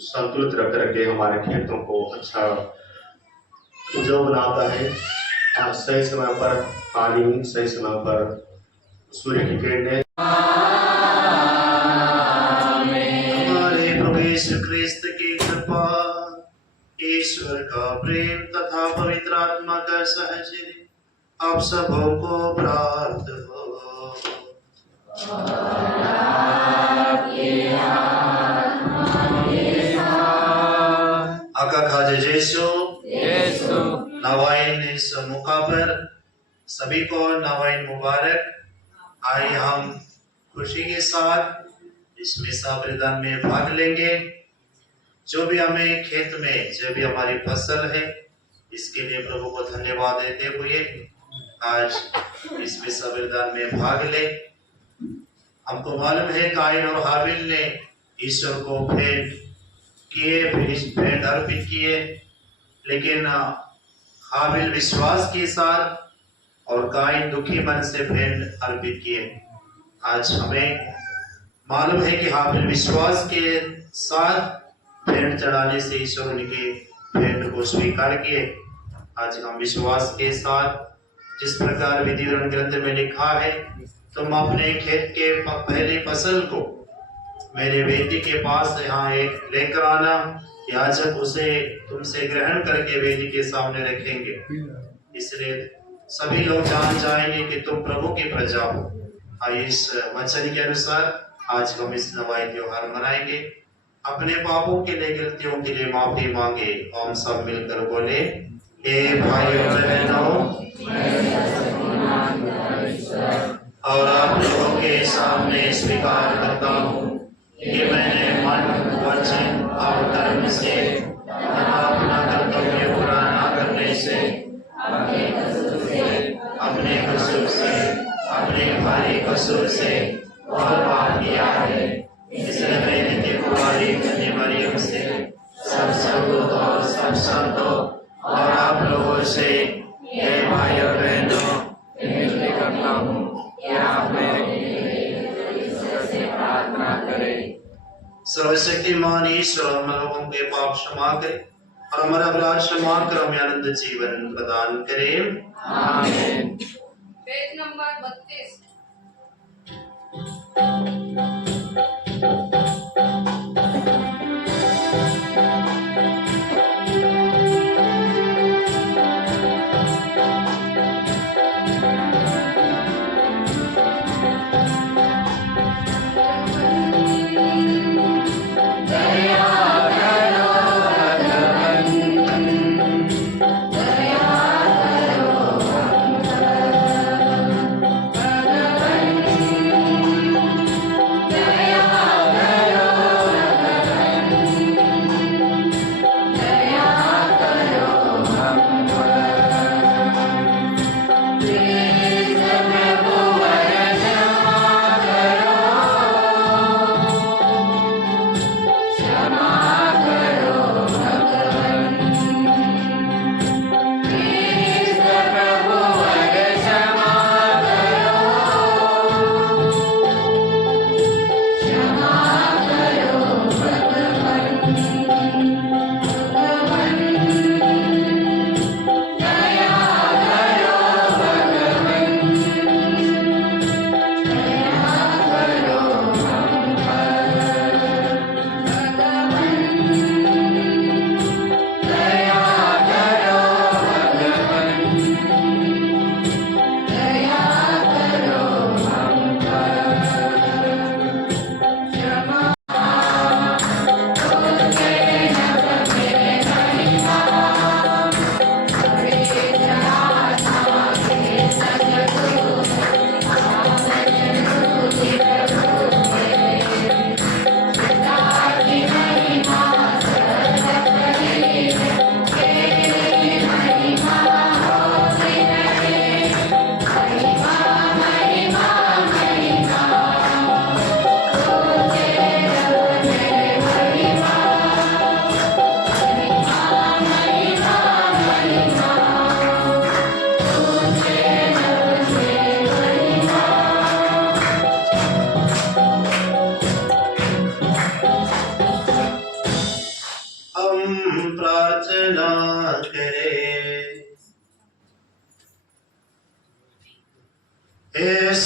संतुलित रख करके हमारे खेतों को अच्छा उपजाऊ बनाता है। और सही समय पर पानी, सही समय पर सूर्य की किरणें। हमारे प्रभु यीशु ख्रिस्त की कृपा, ईश्वर का प्रेम तथा पवित्र आत्मा का सहचर्य आप सबों को प्राप्त हो। Aka खाजे यीशु नवाइन इस मौका पर सभी को नवाइन मुबारक। आइए हम खुशी के साथ इस मिसा बलिदान में भाग लेंगे। जो भी हमें खेत में जो भी हमारी फसल है, इसके लिए प्रभु को धन्यवाद देते हुए आज इस मिसा बलिदान में भाग ले। हमको मालूम है काइन और हाबिल ने ईश्वर को भेंट अर्पित किए, लेकिन हाबिल विश्वास के साथ और काइन दुखी मन से भेंट अर्पित किए। आज हमें मालूम है कि हाबिल विश्वास के साथ भेंट चढ़ाने से ईश्वर उनके भेंट को स्वीकार किए। आज हम विश्वास के साथ जिस प्रकार विधि विवरण ग्रंथ में लिखा है, तुम अपने खेत के पहली फसल को मेरे वेदी के पास यहाँ एक लेकर आना, याजक उसे तुमसे ग्रहण करके वेदी के सामने रखेंगे। इसलिए सभी लोग जान जाएंगे कि तुम प्रभु की प्रजा हो। इस वचन के अनुसार आज हम इस नवाई त्योहार मनाएंगे। अपने पापों के लिए, गलतियों के लिए माफी मांगे। हम सब मिलकर बोले, हे भाइयों बहनों, और आप लोगों के सामने स्वीकार करता हूँ कि मैंने मन, वचन और कर्म से अपना कर्तव्य पूरा न करने से, अपने कसूर से, अपने भारी कसूर से और पाप किया है। इसलिए मैंने की कुमारी कन्या मरियम से, सब सबूत और सब संतों और आप लोगों से, हे भाइयों बहनों, विनती करता हूँ कि आप मेरे से प्रार्थना करें। सर्वशक्तिमान ईश्वर हम लोगों के पाप क्षमा करे और हमारा अभिलाष मानकर हमें आनंद जीवन प्रदान करे। आमीन। Page number 32। दया करो हम पर,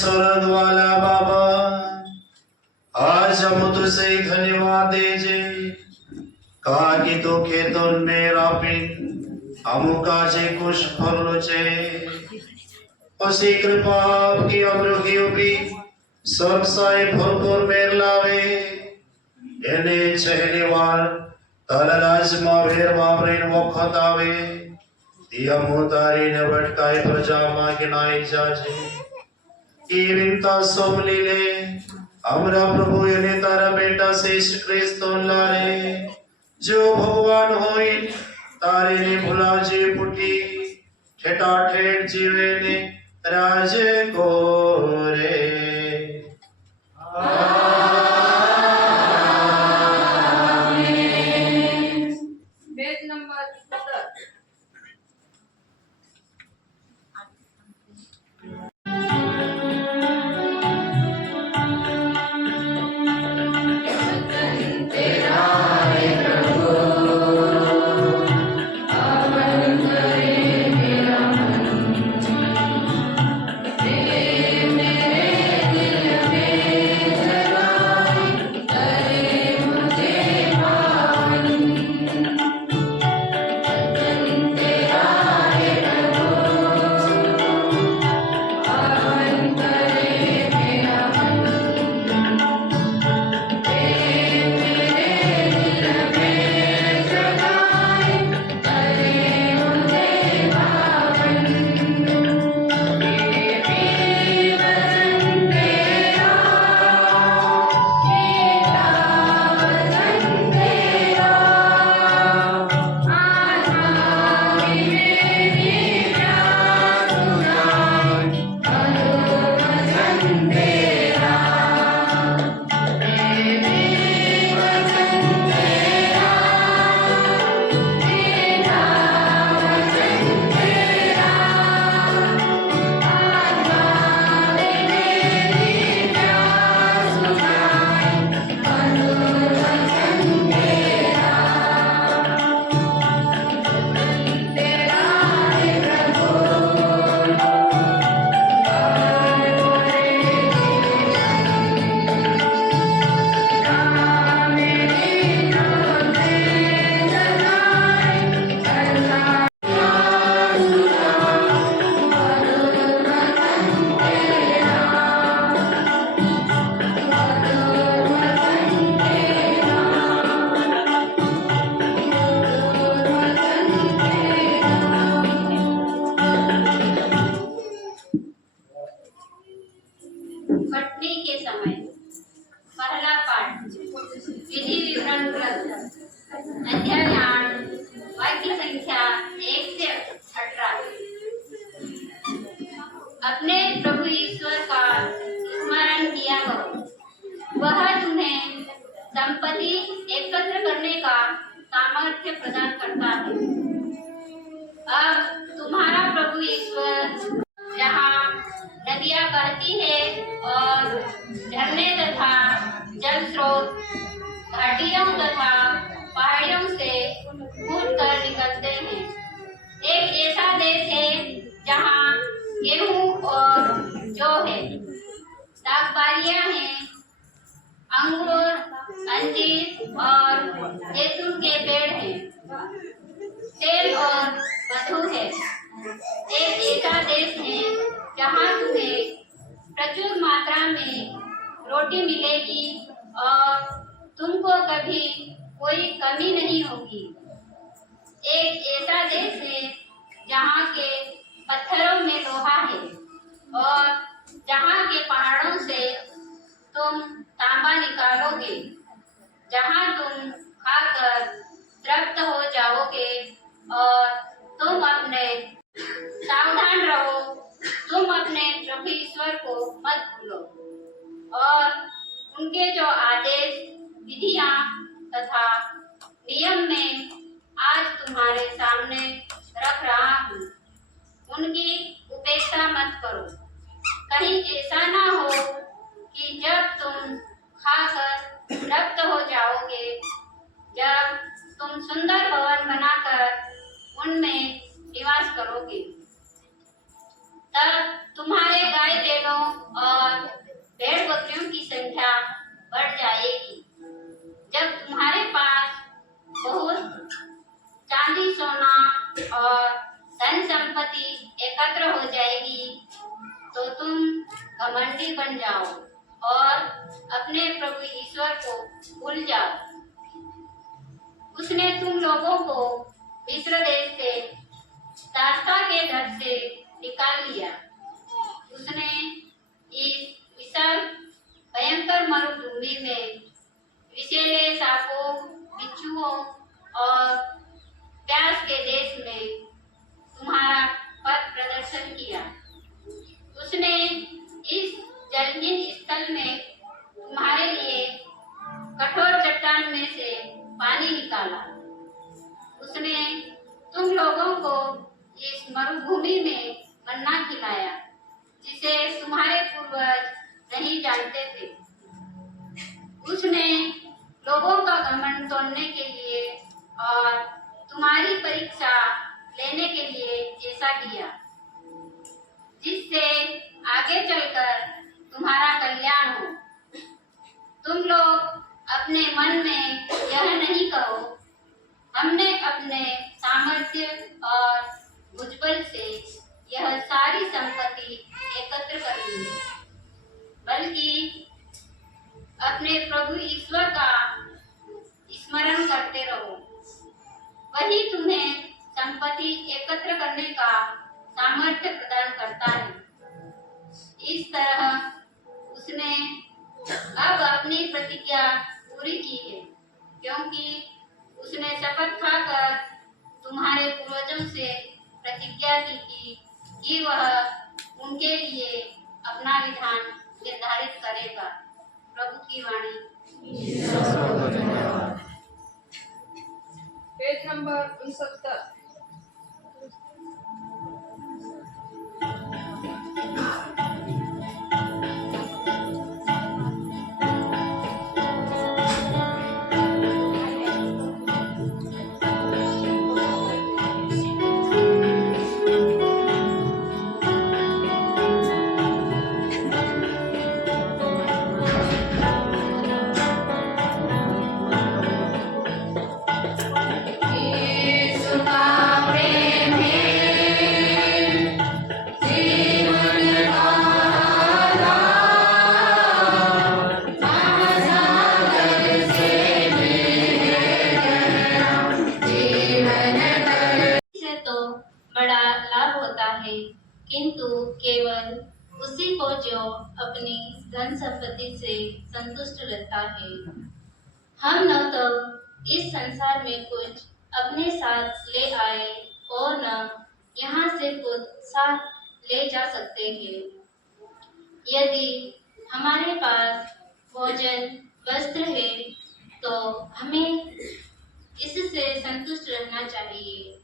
स्वर्ग वाला बाबा, आज हम तुझसे धन्यवाद देजे कहा कि तू खेतों ने रापिन हमू काजे कुछ फल छे उसी कृपा की अग्रही भी सब साई भरपूर मेर लावे એને છેલ્લી વાર તારા રાજમાં વેર વાપરીને વખત આવે દિયમો તારીને ભટકાય પ્રજામાં ગિનાઈ જાજે એ વિનતા સોમલી લે हमरा प्रभु એને તારા બેટા શ્રેષ્ઠ ક્રિસ્તો લારે जो भगवान होई तारे ने भुला जे पुटी ठेठा ठेठ जीवे ने राजे को रे पेज नंबर 17 छठनी के समय पहला पाठ विधि विवरण ग्रंथ अध्याय 8 वाक्य संख्या 1 से 18। अपने प्रभु ईश्वर का स्मरण किया करो, वह तुम्हें संपत्ति एकत्र करने का सामर्थ्य प्रदान करता है। अब तुम्हारा प्रभु ईश्वर जहाँ नदियाँ बहती है और झरने तथा जल स्रोत घाटियों तथा पहाड़ियों से फूट कर निकलते हैं। एक ऐसा देश है जहाँ गेहूं और जौ है, सागबारियां हैं, अंगूर, अंजीर और जैतून के पेड़ हैं, तेल और मधु है। एक ऐसा देश है जहाँ तुम्हें प्रचुर मात्रा में रोटी मिलेगी और तुमको कभी कोई कमी नहीं होगी। एक ऐसा देश है जहाँ के पत्थरों में लोहा है और जहाँ के पहाड़ों से तुम तांबा निकालोगे, जहाँ तुम खाकर तृप्त हो जाओगे और तुम अपने सावधान रहो, तुम अपने प्रभु ईश्वर को मत भूलो और उनके जो आदेश, विधियां तथा नियम में आज तुम्हारे सामने रख रहा हूँ, उनकी उपेक्षा मत करो। कहीं ऐसा ना हो कि जब तुम खाकर तृप्त हो जाओगे, जब तुम सुंदर भवन बनाकर उनमें निवास करोगे, तब तुम्हारे गाय बैलों और जाओ और अपने प्रभु ईश्वर को भूल जाओ। उसने तुम लोगों को मिस्र देश से दास्ता के घर से निकाल लिया। उसने इस विशाल भयंकर मरुभूमि में विषैले सांपों, बिच्छुओं और प्यास के देश में तुम्हारा पथ प्रदर्शन किया। उसने इस जलहीन स्थल में तुम्हारे लिए कठोर चट्टान में से पानी निकाला। उसने तुम लोगों को इस मरुभूमि में मन्ना खिलाया, जिसे तुम्हारे पूर्वज नहीं जानते थे। उसने लोगों का घमंड तोड़ने के लिए और तुम्हारी परीक्षा लेने के लिए ऐसा किया, जिससे आगे चलकर तुम्हारा कल्याण हो। तुम लोग अपने मन में यह नहीं कहो, हमने अपने सामर्थ्य और भुजबल से यह सारी संपत्ति एकत्र कर ली है, बल्कि अपने प्रभु ईश्वर का स्मरण करते रहो। वही तुम्हें संपत्ति एकत्र करने का सामर्थ्य प्रदान करता है। इस तरह उसने अब अपनी प्रतिज्ञा पूरी की है, क्योंकि उसने शपथ खाकर तुम्हारे पूर्वजों से प्रतिज्ञा की थी कि वह उनके लिए अपना विधान निर्धारित करेगा। प्रभु की वाणी। Page number 69। बड़ा लाभ होता है, किंतु केवल उसी को जो अपनी धन संपत्ति से संतुष्ट रहता है। हम न तो इस संसार में कुछ अपने साथ ले आए और न यहाँ से कुछ साथ ले जा सकते हैं। यदि हमारे पास भोजन वस्त्र है तो हमें इससे संतुष्ट रहना चाहिए।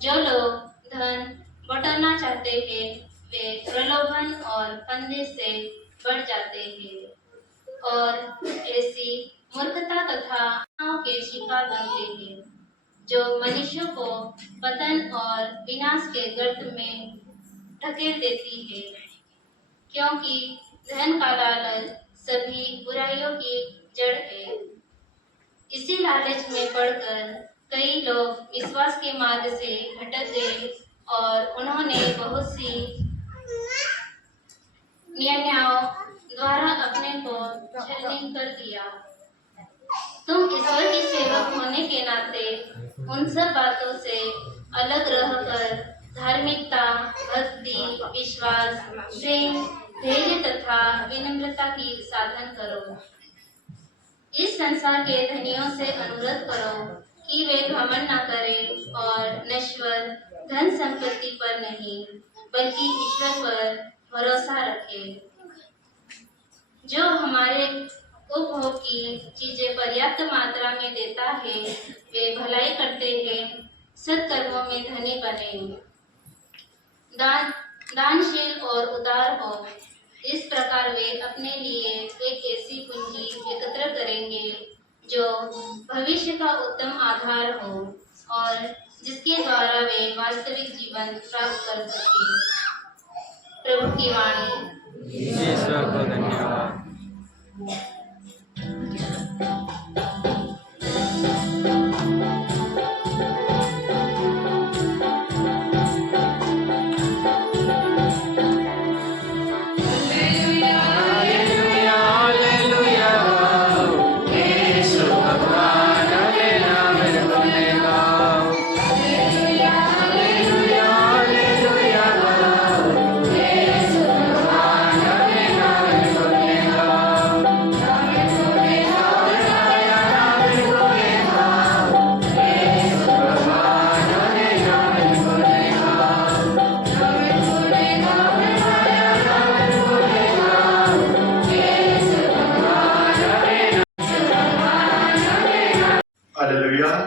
जो लोग धन बटोरना चाहते हैं वे प्रलोभन और फंदे से बढ़ जाते हैं और ऐसी मूर्खता तथा के शिकार बनते हैं, जो मनुष्य को पतन और विनाश के गर्त में धकेल देती है। क्योंकि धन का लालच सभी बुराइयों की जड़ है। इसी लालच में पड़कर कई लोग विश्वास के मार्ग से भटक गए और उन्होंने बहुत सी न्यायों द्वारा अपने को छलनी कर दिया। तुम ईश्वर की सेवक होने के नाते उन सब बातों से अलग रहकर धार्मिकता, भक्ति, विश्वास, प्रेम, धैर्य तथा विनम्रता की साधन करो। इस संसार के धनियों से अनुरोध करो कि वे घमंड न करें और नश्वर धन संपत्ति पर नहीं बल्कि ईश्वर पर भरोसा रखें, जो हमारे उपभोग की चीजें पर्याप्त मात्रा में देता है। वे भलाई करते हैं, सत्कर्मों में धनी बने, दानशील और उदार हो। इस प्रकार वे अपने लिए एक ऐसी पूंजी एकत्र करेंगे जो भविष्य का उत्तम आधार हो और जिसके द्वारा वे वास्तविक जीवन प्राप्त कर सके। प्रभु की वाणी। ईश्वर को धन्यवाद। हालेलुया।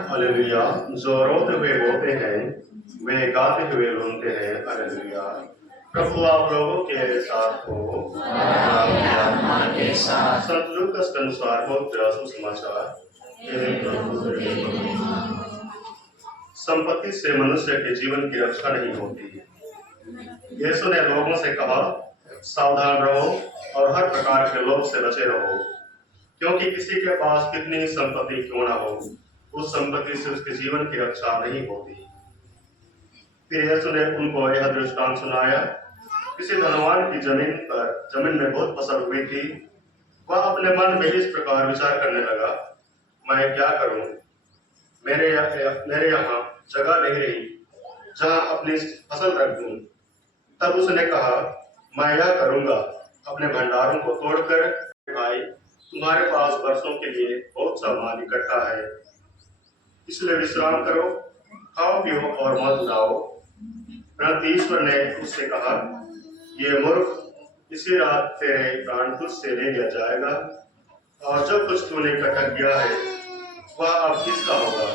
हालेलुया। जो रोते हुए बोलते हैं वे गाते हुए रोते हैं। हालेलुया। प्रभु आप लोगों के साथ हो। संत लूकास के अनुसार पवित्र सुसमाचार। संपत्ति से मनुष्य के जीवन की रक्षा नहीं होती। यीशु ने लोगों से कहा, सावधान रहो और हर प्रकार के लोभ से बचे रहो, क्योंकि किसी के पास कितनी संपत्ति क्यों ना हो, उस संपत्ति से उसके जीवन की रक्षा नहीं होती। फिर यीशु ने उनको यह दृष्टांत सुनाया। किसी धनवान की जमीन में बहुत फसल हुई थी। वह अपने मन में इस प्रकार विचार करने लगा, मैं क्या करूं? मेरे यहाँ जगह नहीं रही जहां अपनी फसल रख दूं। तब उसने कहा, मैं यह करूंगा, अपने भंडारों को तोड़कर, भाई तुम्हारे पास वर्षों के लिए बहुत सा माल इकट्ठा है, इसलिए विश्राम करो, खाओ पियो और मत उड़ाओ। परंतु ईश्वर ने उससे कहा, ये मूर्ख, इसी रात तेरे प्राण तुझसे ले लिया जाएगा, और जो कुछ तूने इकट्ठा किया है वह अब किसका होगा?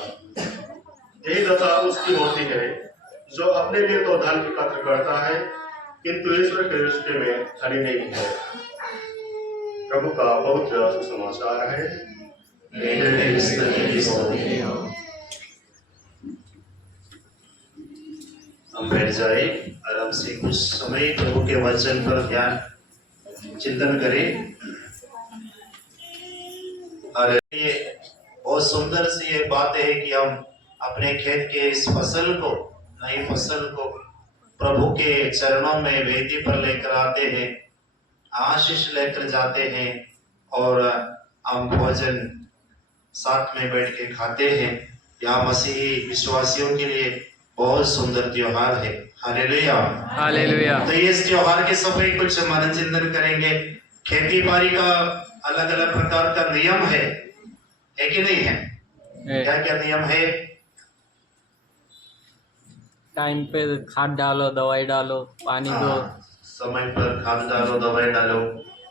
यही दशा उसकी होती है जो अपने लिए तो धन एकत्र करता है, किंतु ईश्वर के दृष्टि में धनी नहीं है। प्रभु का पवित्र सुसमाचार है। हम बैठ जाए, आराम से कुछ समय प्रभु के वचन पर ध्यान चिंतन करें। और ये बहुत सुंदर सी ये बात है कि हम अपने खेत के इस फसल को, नई फसल को प्रभु के चरणों में वेदी पर लेकर आते हैं, आशीष लेकर जाते हैं और हम भोजन साथ में बैठ के खाते हैं। यह मसीही विश्वासियों के लिए बहुत सुंदर त्योहार है। Hallelujah, hallelujah. तो इस त्योहार के समय कुछ मन चिंतन करेंगे। खेती बाड़ी का अलग अलग प्रकार का नियम है कि नहीं है? क्या क्या नियम है? टाइम पे खाद डालो, दवाई डालो, पानी दो। समय पर खाद डालो, दवाई डालो।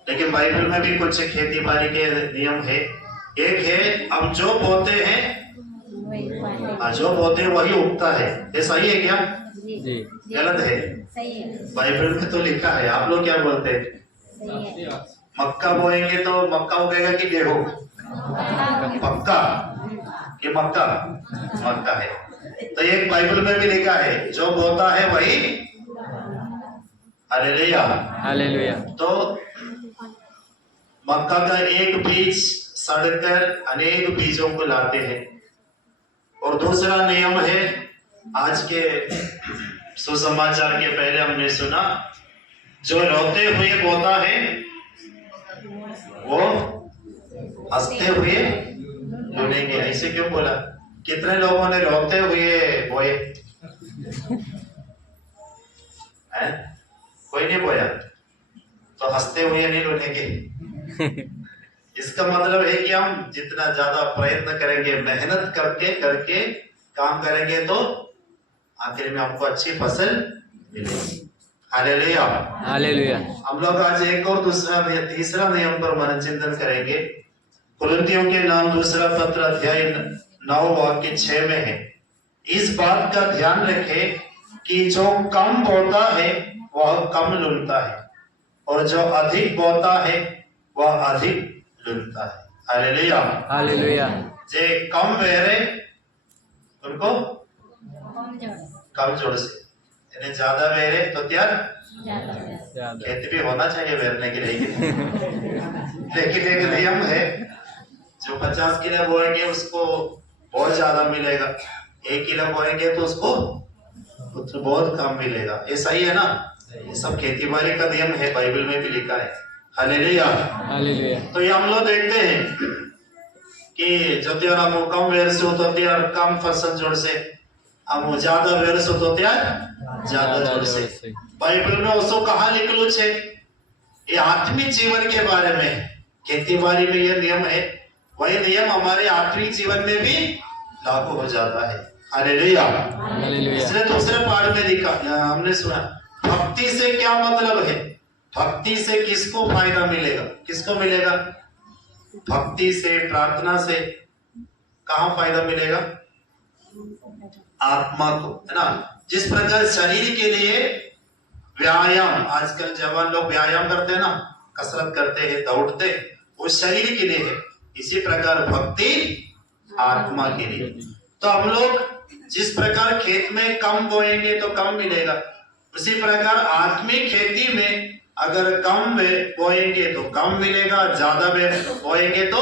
लेकिन बाइबल में भी कुछ खेती बाड़ी के नियम है। एक है, हम जो बोते हैं, जो बोते हैं वही उगता है। ये सही है क्या? जी, गलत है? बाइबल में तो लिखा है। आप लोग क्या बोलते हैं? मक्का बोएंगे तो मक्का उगेगा कि गेहूं? पक्का कि मक्का? मक्का है। तो एक बाइबल में भी लिखा है, जो बोता है वही। Hallelujah, hallelujah. तो मक्का का एक बीज सड़कर अनेक बीजों को लाते हैं। और दूसरा नियम है, आज के सुसमाचार के पहले हमने सुना, जो रोते हुए बोता है वो हंसते हुए लूनेंगे। ऐसे क्यों बोला? कितने लोगों ने रोते हुए बोए? कोई नहीं बोया, तो हंसते हुए नहीं लूनेंगे। इसका मतलब है कि हम जितना ज्यादा प्रयत्न करेंगे, मेहनत करके काम करेंगे, तो आखिर में हमको अच्छी फसल मिलेगी। Hallelujah, hallelujah. हम लोग आज एक और तीसरा नियम पर मन चिंतन करेंगे। कुरिन्थियों के नाम दूसरा पत्र अध्याय 9 वाक्य 6 में है, इस बात का ध्यान रखें कि जो कम बोता है वह कम लूनता है, और जो अधिक बोता है वह अधिक लूनता है। Hallelujah, hallelujah. जे कम वेरे उनको कम जोड़ से, यानी ज्यादा वेरे तो त्यार खेती भी होना चाहिए वेरने के लिए। लेकिन एक नियम है, जो 50 किलो बोएंगे उसको बहुत ज्यादा मिलेगा, 1 किलो बोएंगे तो उसको बहुत कम मिलेगा। ये सही है ना? ये सब खेती बाड़ी का नियम है, बाइबल में भी लिखा है। Hallelujah, hallelujah. तो ये हम लोग देखते हैं कि जो त्यार हम कम वेर से हो तो त्यार कम फसल जोड़ से, हम ज्यादा वेर से तो त्यार ज्यादा जोड़ से। बाइबल में उसको कहा लिखलो छे, ये आत्मिक जीवन के बारे में। खेती बाड़ी में यह नियम है, वही नियम हमारे आत्मिक जीवन में भी लागू हो जाता है। Hallelujah, hallelujah. इसलिए दूसरे पाठ में लिखा, हमने सुना, भक्ति से क्या मतलब है? भक्ति से किसको फायदा मिलेगा? किसको मिलेगा? भक्ति से, प्रार्थना से कहाँ फायदा मिलेगा? आत्मा को, है ना। जिस प्रकार शरीर के लिए व्यायाम, आजकल जवान लोग व्यायाम करते हैं ना, कसरत करते हैं, दौड़ते, वो शरीर के लिए है। इसी प्रकार भक्ति आत्मा के लिए। तो हम लोग जिस प्रकार खेत में कम बोएंगे तो कम मिलेगा, उसी प्रकार आत्मिक खेती में अगर कम बोएंगे तो कम मिलेगा, ज्यादा बोएंगे तो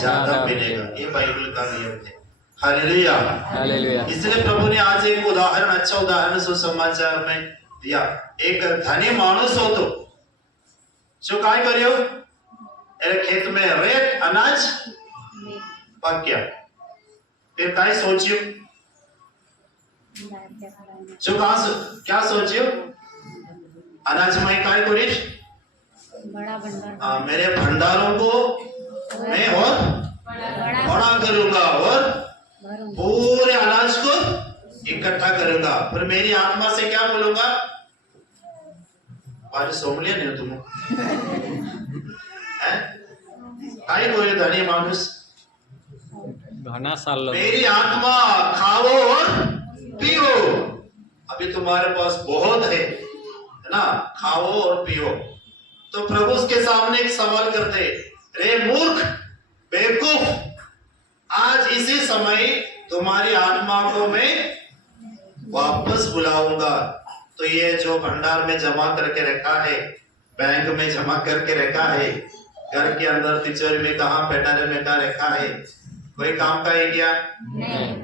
ज्यादा मिलेगा। ये बाइबल का नियम है। Hallelujah, hallelujah. इसलिए प्रभु ने आज एक उदाहरण, अच्छा उदाहरण सुसमाचार में दिया। एक धनी मानुस हो तो जो काय करियो, खेत में रेत अनाज पक गया, फिर काय सोचियो, जो क्या सोचियो, अनाज में काय करीश, मेरे भंडारों को मैं और बड़ा करूंगा और पूरे अनाज को इकट्ठा करूंगा, फिर मेरी आत्मा से क्या बोलूंगा, आज सोम लिया नहीं तुम काय बोले धनी मानुस, घना साल मेरी आत्मा खाओ और पियो, अभी तुम्हारे पास बहुत है ना, खाओ और पियो। तो प्रभु उसके सामने एक सवाल करते, रे मूर्ख बेवकूफ, आज इसी समय तुम्हारी आत्मा को मैं वापस बुलाऊंगा। तो ये जो भंडार में जमा करके रखा है, बैंक में जमा करके रखा है, घर के अंदर तिजोरी में कहा, पेटारे में कहा रखा है, कोई काम का है क्या? नहीं।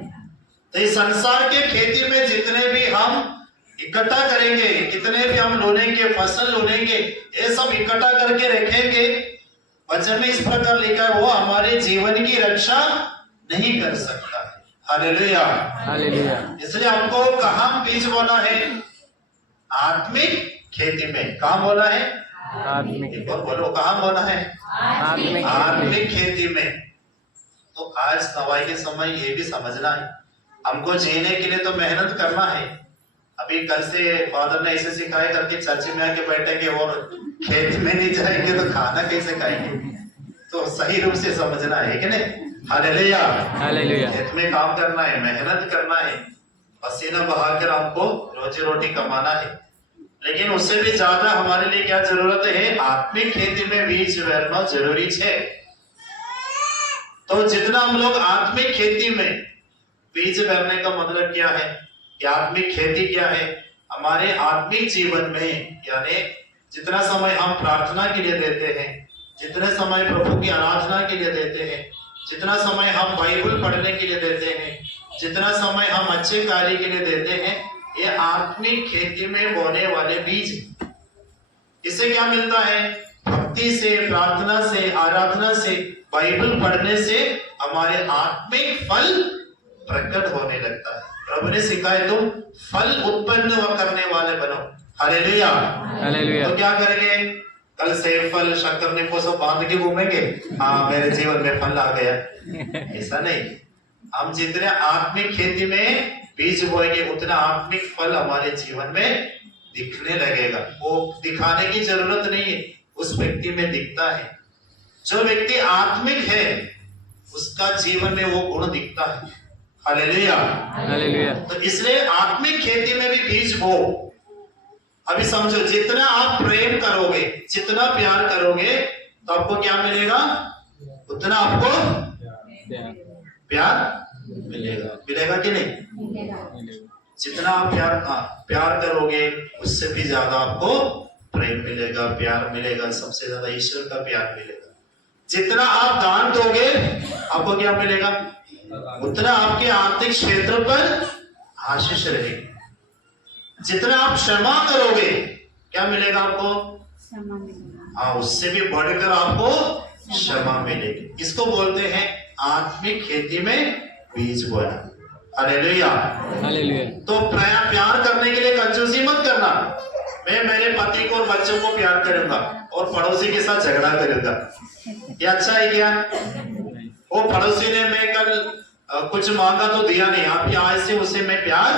तो इस संसार के खेती में जितने भी हम इकट्ठा करेंगे, कितने भी हम लोनेंगे, फसल लोनेंगे, ये सब इकट्ठा करके रखेंगे, वचन में इस प्रकार लिखा है, वो हमारे जीवन की रक्षा नहीं कर सकता है। Hallelujah, hallelujah. इसलिए हमको कहाँ बीज बोना है? आत्मिक खेती में। कहाँ बोना है? आत्मिक। बोलो कहाँ बोना है? आत्मिक खेती में। तो आज दवाई के समय ये भी समझना है, हमको जीने के लिए तो मेहनत करना है। अभी कल से फादर ने ऐसे सिखाया करके चर्च में आके बैठेंगे और खेत में नहीं जाएंगे तो खाना कैसे खाएंगे? तो सही रूप से समझना है कि नहीं? Hallelujah, hallelujah. खेत में काम करना है, मेहनत करना है, पसीना बहाकर हमको रोजी रोटी कमाना है। लेकिन उससे भी ज्यादा हमारे लिए क्या जरूरत है? आत्मिक खेती में बीज बोना जरूरी है। तो जितना हम लोग आत्मिक खेती में बीज बोने का मतलब क्या है कि आत्मिक खेती क्या है? हमारे आत्मिक जीवन में, यानी जितना समय हम प्रार्थना के लिए देते हैं, जितने समय प्रभु की आराधना के लिए देते हैं, जितना समय हम बाइबल पढ़ने के लिए देते हैं, जितना समय हम अच्छे कार्य के लिए देते हैं, ये आत्मिक खेती में बोने वाले बीज। इससे क्या मिलता है? भक्ति से, प्रार्थना से, आराधना से, बाइबल पढ़ने से हमारे आत्मिक फल प्रकट होने लगता है। प्रभु ने सिखाया तुम फल उत्पन्न करने वाले बनो। Hallelujah, hallelujah. तो क्या करेंगे? कल सेब फल शक्कर ने को सब बांध के घूमेंगे, हाँ मेरे जीवन में फल आ गया, ऐसा नहीं। हम जितने आत्मिक खेती में बीज बोएंगे उतना आत्मिक फल हमारे जीवन में दिखने लगेगा। वो दिखाने की जरूरत नहीं है, उस व्यक्ति में दिखता है। जो व्यक्ति आत्मिक है उसका जीवन में वो गुण दिखता है। Hallelujah, hallelujah. तो इसलिए आत्मिक खेती में भी बीज बो। अभी समझो, जितना आप प्रेम करोगे, जितना प्यार करोगे, तो आपको क्या मिलेगा? उतना आपको प्यार मिलेगा। मिलेगा कि नहीं? मिलेगा। जितना आप प्यार करोगे उससे भी ज्यादा आपको प्रेम मिलेगा, प्यार मिलेगा, सबसे ज्यादा ईश्वर का प्यार मिलेगा। जितना आप दान दोगे आपको क्या मिलेगा? उतना आपके आर्थिक क्षेत्र पर आशीष रहेगी। जितना आप क्षमा करोगे क्या मिलेगा आपको? हाँ, उससे भी बढ़कर आपको क्षमा मिलेगी। इसको बोलते हैं आत्मिक खेती में बीज बोना। Hallelujah, hallelujah. तो प्यार करने के लिए कंजूसी मत करना। मैं मेरे पति को और बच्चों को प्यार करूंगा और पड़ोसी के साथ झगड़ा करूंगा, ये अच्छा है क्या? वो पड़ोसी ने मैं कल कुछ मांगा तो दिया नहीं, आपकी आय से उसे मैं प्यार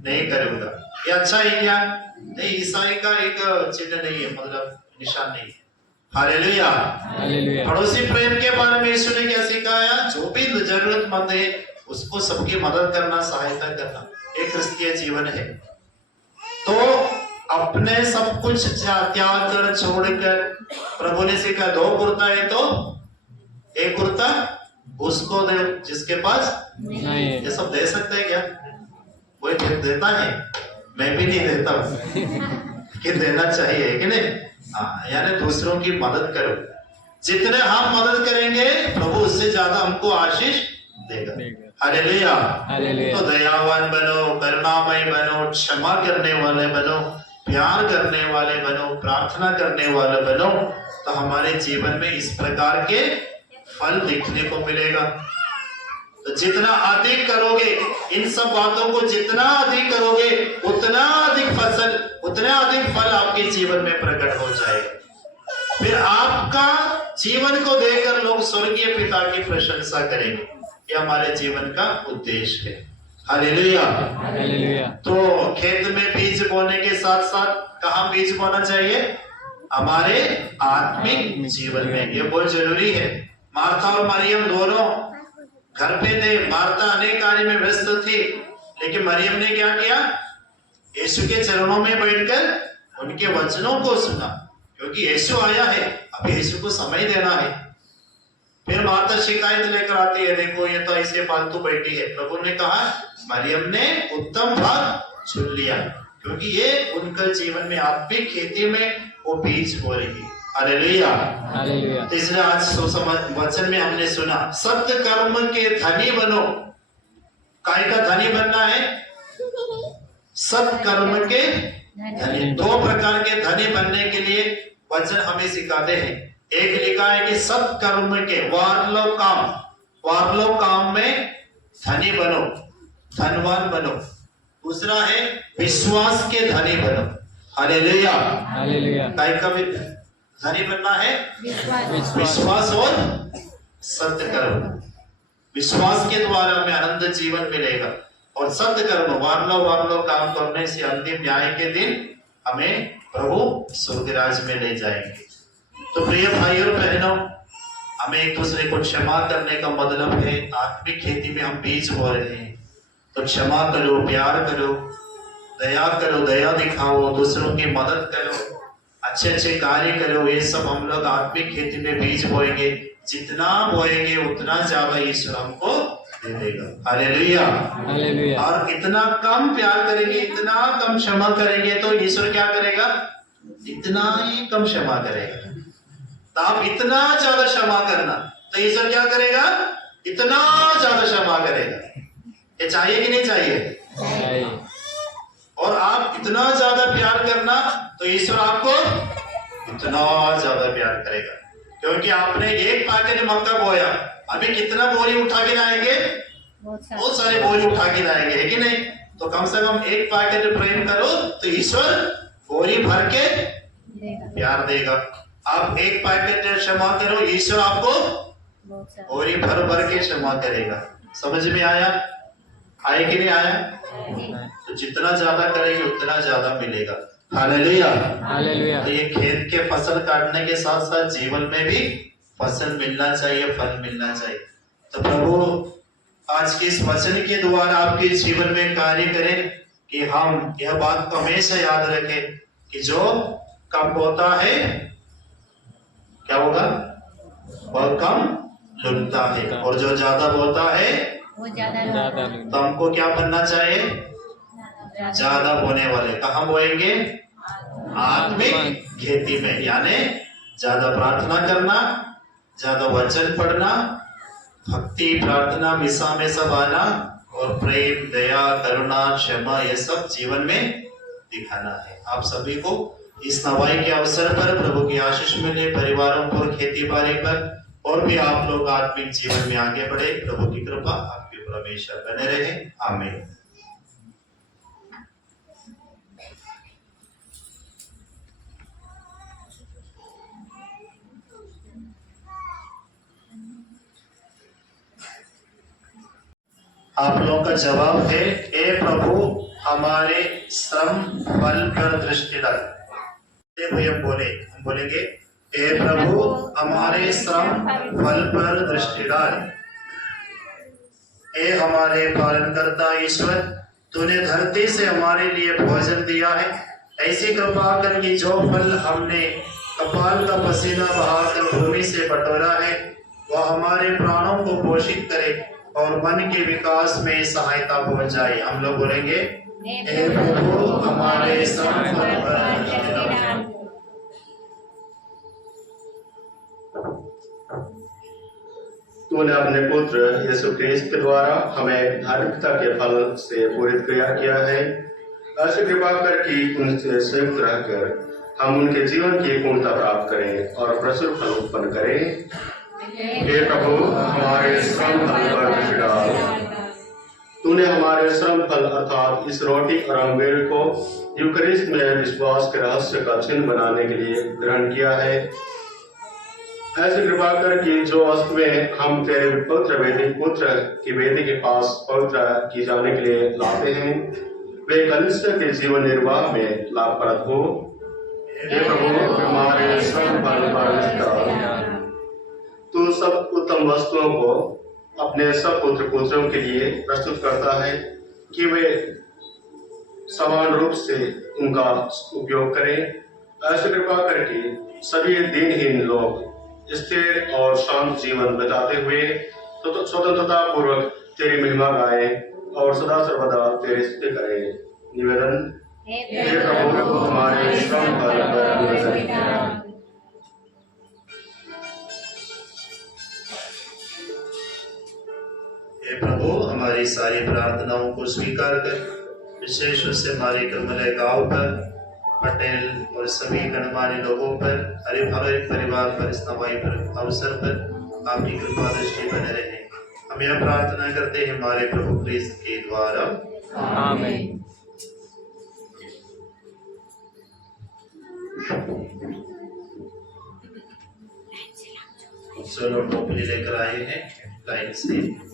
नहीं करूंगा, ये अच्छा है क्या? नहीं, ईसाई का एक चिन्ह नहीं है, मतलब निशान नहीं है। Hallelujah, hallelujah. पड़ोसी प्रेम के बारे में यीशु ने क्या सिखाया? जो भी जरूरतमंद है उसको सबकी मदद करना, सहायता करना, ये क्रिस्तीय जीवन है। तो अपने सब कुछ त्याग कर, छोड़कर, प्रभु ने सिखा 2 कुर्ता है तो 1 कुर्ता उसको दे जिसके पास नहीं है। ये सब दे सकते हैं क्या? कोई देता है? मैं भी नहीं देता कि देना चाहिए कि नहीं? हाँ, यानी दूसरों की मदद करो। जितने हम मदद करेंगे प्रभु उससे ज्यादा हमको आशीष देगा। हालेलुया। हालेलुया। तो दयावान बनो, करुणामय बनो, क्षमा करने वाले बनो, प्यार करने वाले बनो, प्रार्थना करने वाले बनो, तो हमारे जीवन में इस प्रकार के फल देखने को मिलेगा। तो जितना अधिक करोगे इन सब बातों को, जितना अधिक करोगे उतना अधिक फसल, उतना अधिक फल आपके जीवन में प्रकट हो जाएगा। फिर आपका जीवन को देखकर लोग स्वर्गीय पिता की प्रशंसा करेंगे। ये हमारे जीवन का उद्देश्य है। हालेलुया। हालेलुया। तो खेत में बीज बोने के साथ साथ कहाँ बीज बोना चाहिए? हमारे आत्मिक जीवन में। ये बहुत जरूरी है। मार्था और मरियम दोनों घर पे थे। मार्था अनेक कार्य में व्यस्त थी, लेकिन मरियम ने क्या किया? यीशु के चरणों में बैठकर उनके वचनों को सुना, क्योंकि यीशु आया है, अब यीशु को समय देना है। फिर मार्था शिकायत लेकर आती है, देखो ये तो ऐसे फालतू बैठी है। प्रभु ने कहा मरियम ने उत्तम भाग चुन लिया, क्योंकि ये उनका जीवन में आत्मिक खेती में वो बीज हो रही है। हालेलुया। हालेलुया। तो इसलिए आज वचन में हमने सुना, सत्य कर्म के धनी बनो। काय का धनी बनना है? सत्य कर्म के धनी। 2 प्रकार के धनी बनने के लिए वचन हमें सिखाते हैं। एक लिखा है कि सत्य कर्म के, वार्लो काम में धनी बनो, धनवान बनो। दूसरा है विश्वास के धनी बनो। हालेलुया। हालेलुया। काय का भी धनी बनना है? विश्वास और सत्य कर्म। विश्वास के द्वारा हमें अनंत जीवन मिलेगा, और सत्य कर्म वार्लो काम करने से अंतिम न्याय के दिन हमें प्रभु स्वर्गराज में ले जाएंगे। तो प्रिय भाइयों और बहनों, हमें एक दूसरे को क्षमा करने का मतलब है, आत्मिक खेती में हम बीज बो रहे हैं, तो क्षमा करो, प्यार करो, दया दिखाओ, दूसरों की मदद करो, अच्छे कार्य करो। ये सब हम लोग आत्मिक खेती में बीज बोएंगे। जितना बोएंगे उतना ज्यादा ईश्वर हमको दे देगा। हालेलुया। हालेलुया। और इतना कम प्यार करेंगे, इतना कम क्षमा करेंगे, तो ईश्वर क्या करेगा? इतना ही कम क्षमा करेगा। तो आप इतना ज्यादा क्षमा करना, तो ईश्वर क्या करेगा? इतना ज्यादा क्षमा करेगा। ये चाहिए कि नहीं चाहिए? और आप इतना ज्यादा प्यार करना, तो ईश्वर आपको इतना ज्यादा प्यार करेगा। क्योंकि आपने 1 पैकेट मक्का बोया, अभी कितना बोरी उठा के लाएंगे? बहुत सारे बोरी उठा के लाएंगे, है कि नहीं? तो कम से कम 1 पैकेट प्रेम करो, तो ईश्वर बोरी भर के प्यार देगा। आप 1 पैकेट क्षमा करो, ईश्वर आपको बोरी भर भर के क्षमा करेगा। समझ में आया? आए कि नहीं आया? तो जितना ज्यादा करेंगे उतना ज्यादा मिलेगा। हालेलुया। हालेलुया। तो ये खेत के फसल काटने के साथ साथ जीवन में भी फसल मिलना चाहिए, फल मिलना चाहिए। तो प्रभु आज के इस वचन के द्वारा आपके जीवन में कार्य करें, कि हम यह बात को हमेशा याद रखें कि जो कम बोता है क्या होगा? वह कम लुटता है, और जो ज्यादा बोता है वो ज्यादा तो हमको क्या बनना चाहिए? ज्यादा बोने वाले। कहाँ बोएंगे? आत्मिक खेती में, यानी ज्यादा प्रार्थना करना, ज्यादा वचन पढ़ना, भक्ति, प्रार्थना, मिसा में सब आना, और प्रेम, दया, करुणा, क्षमा, ये सब जीवन में दिखाना है। आप सभी को इस नवाई के अवसर पर प्रभु की आशीष मिले, परिवारों पर, खेती बाड़ी पर, और भी आप लोग आत्मिक जीवन में आगे बढ़े। प्रभु की कृपा आपके ऊपर हमेशा बने रहे। आमीन। आप लोगों का जवाब है, हे प्रभु हमारे श्रम फल पर दृष्टि डाल। हम बोलेंगे, हे प्रभु हमारे श्रम फल पर दृष्टि डाल। हे हमारे पालनकर्ता ईश्वर, तूने धरती से हमारे लिए भोजन दिया है। ऐसी कृपा कर कि जो फल हमने कपाल का पसीना बहाकर भूमि से बटोरा है, वह हमारे प्राणों को पोषित करे और मन के विकास में सहायता पहुंचाए। हम लोग बोलेंगे, हे प्रभु हमारे सब फल पर नजर। तूने अपने पुत्र यीशु क्रिस्त के द्वारा हमें धार्मिकता के फल से पूरित किया है। ऐसे कृपा कर कि उनसे संयुक्त रहकर हम उनके जीवन की पूर्णता प्राप्त करें और प्रचुर फल उत्पन्न करें। हे प्रभु हमारे श्रम फल पर दृष्टि डाल। तूने हमारे श्रम फल अर्थात इस रोटी और अंगूर को यूकरिस्ट में विश्वास के रहस्य का चिन्ह बनाने के लिए ग्रहण किया है। ऐसी कृपा कर कि जो वस्तुएं हम तेरे पुत्र की वेदी के पास पवित्र की जाने के लिए लाते हैं, वे कनिष्ठ के जीवन निर्वाह में लाभप्रद हो। हे प्रभु हमारे श्रम फल पर दृष्टि डाल। तू सब उत्तम वस्तुओं को अपने सब पुत्र पुत्रों के लिए प्रस्तुत करता है कि वे समान रूप से उनका उपयोग करें। ऐसी कृपा करके सभी दिनहीन लोग स्थिर और शांत जीवन बिताते हुए स्वतंत्रता पूर्वक तेरी महिमा गाए और सदा सर्वदा तेरी स्तुति करें। निवेदन, हे प्रभु हमारे श्रम फल पर नजर डाल। हे प्रभु हमारी सारी प्रार्थनाओं को स्वीकार कर विशेष रूप से हमारे कमले गांव पर, पटेल और सभी गणमान्य लोगों पर, हरे भरे परिवार पर, इस नवाई पर अवसर पर आपकी कृपा दृष्टि बने रहे। हम यह प्रार्थना करते हैं हमारे प्रभु क्रिस्त के द्वारा, आमीन। चलो टोपली लेकर आए हैं लाइन से।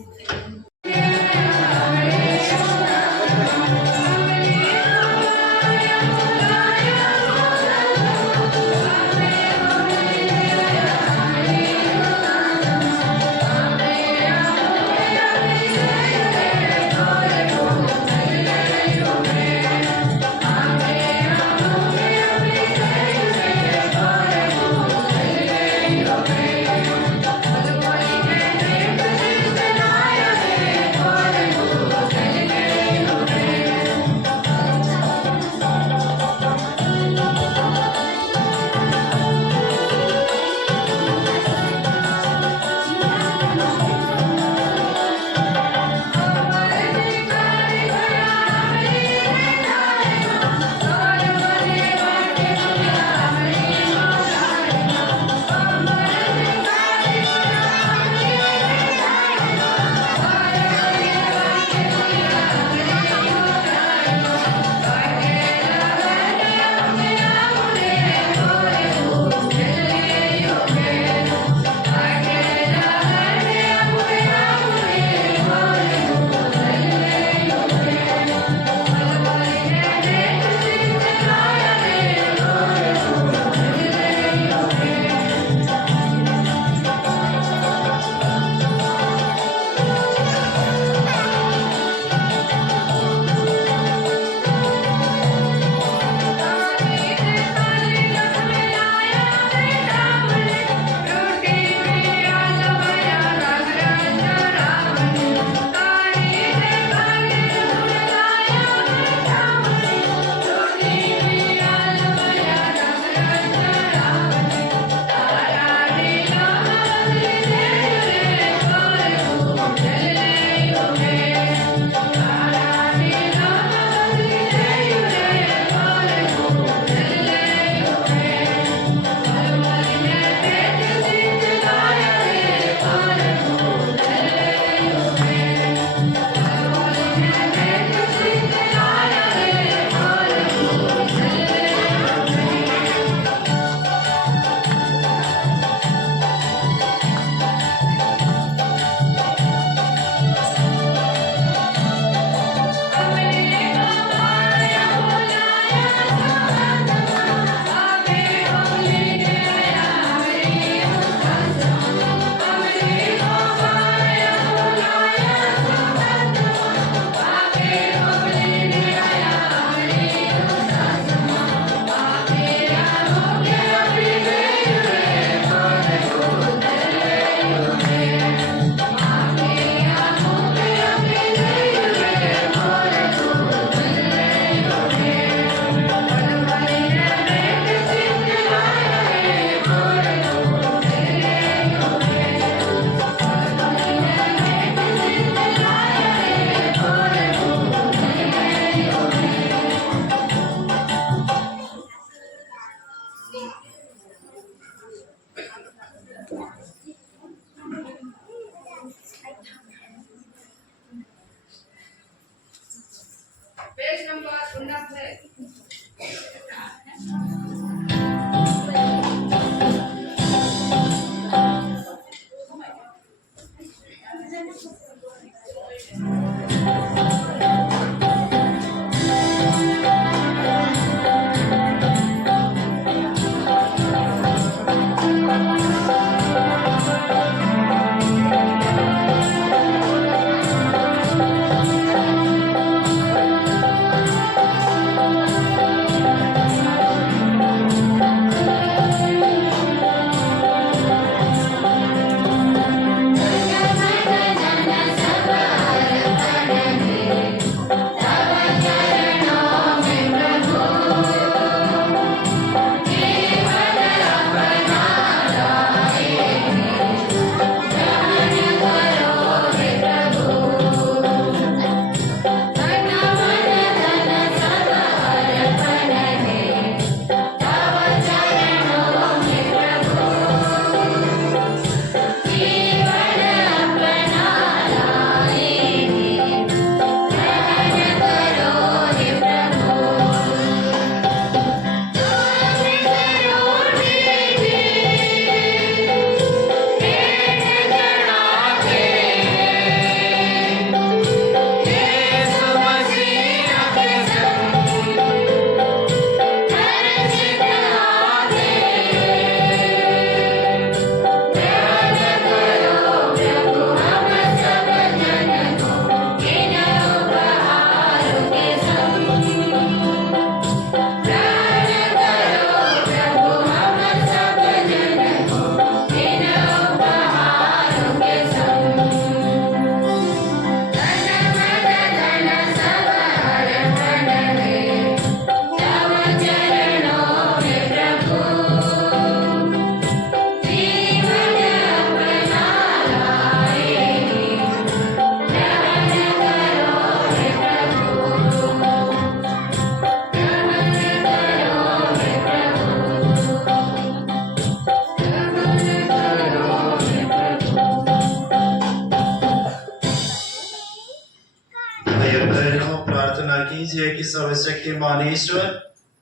सर्वशक्तिमान ईश्वर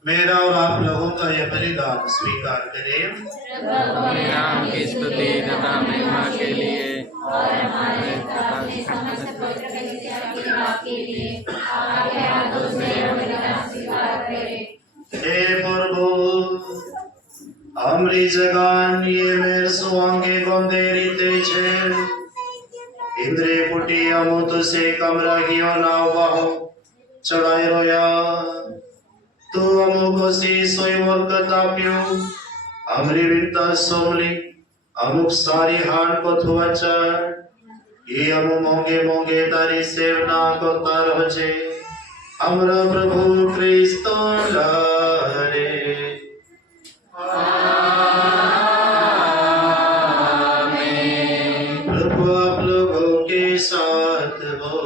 मेरा और आप लोगों का यह बलिदान स्वीकार करें। अपने नाम की स्तुति तथा महिमा के लिए और हमारे तथा अपने समस्त पवित्र कलीसिया की लाभ के लिए आपके हाथों से यह बलिदान स्वीकार करें। हे प्रभु अमरी जगान ये मेर सुवांगे गोंदेरी तेजे इंद्रे पुटी अमुत से कमरा गियो नावाहो चढ़ाई रोया तू अमुको सी सोई वर्कता पियो अमरी विंता सोमली अमुक सारी हान को थुआचा ये अमु मोंगे मोंगे तारी सेवना को तार होचे अमरा प्रभु क्रिस्तो लारे आमीन। प्रभु आप लोगों के साथ हो।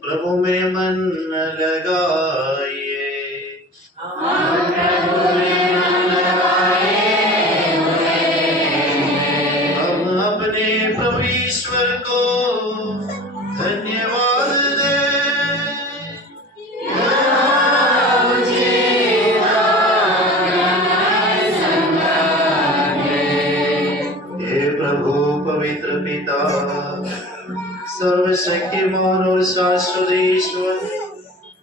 प्रभु में मन लगाइए। हम अपने प्रभु ईश्वर को धन्यवाद दें। हे प्रभु पवित्र पिता सर्वशक्तिमान और शाश्वत ईश्वर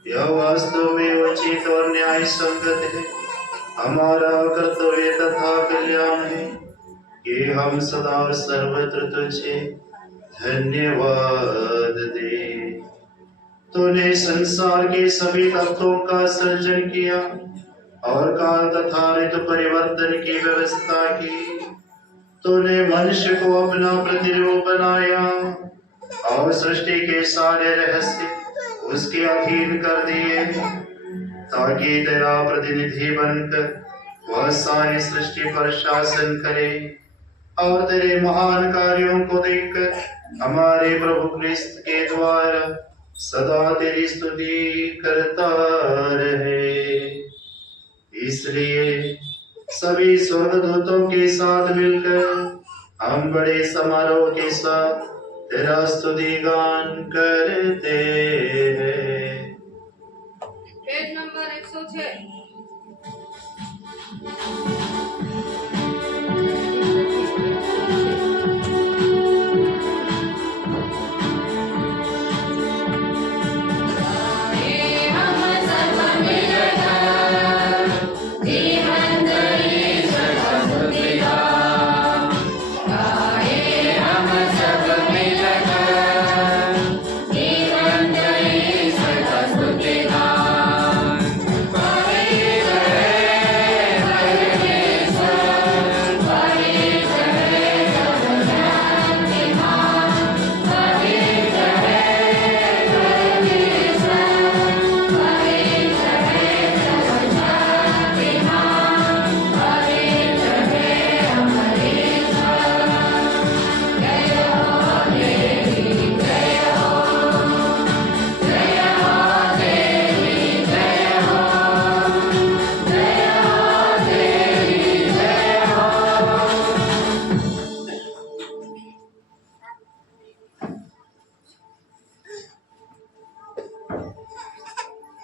यह वास्तव में उचित और न्याय संगत है हमारा कर्तव्य तथा कल्याण है कि हम सदा और सर्वत्र तुझे धन्यवाद दे। तूने संसार के सभी तत्वों का सृजन किया और काल तथा ऋतु परिवर्तन की व्यवस्था की। तूने मनुष्य को अपना प्रतिरूप बनाया और सृष्टि के सारे रहस्य उसके अधीन कर दिए ताकि तेरा प्रतिनिधि बनकर वह सारी सृष्टि पर शासन करे और तेरे महान कार्यों को देखकर हमारे प्रभु क्रिस्त के द्वारा सदा तेरी स्तुति करता रहे। इसलिए सभी स्वर्गदूतों के साथ मिलकर हम बड़े समारोह के साथ तेरा स्तुति गान करते हैं। Page number 106।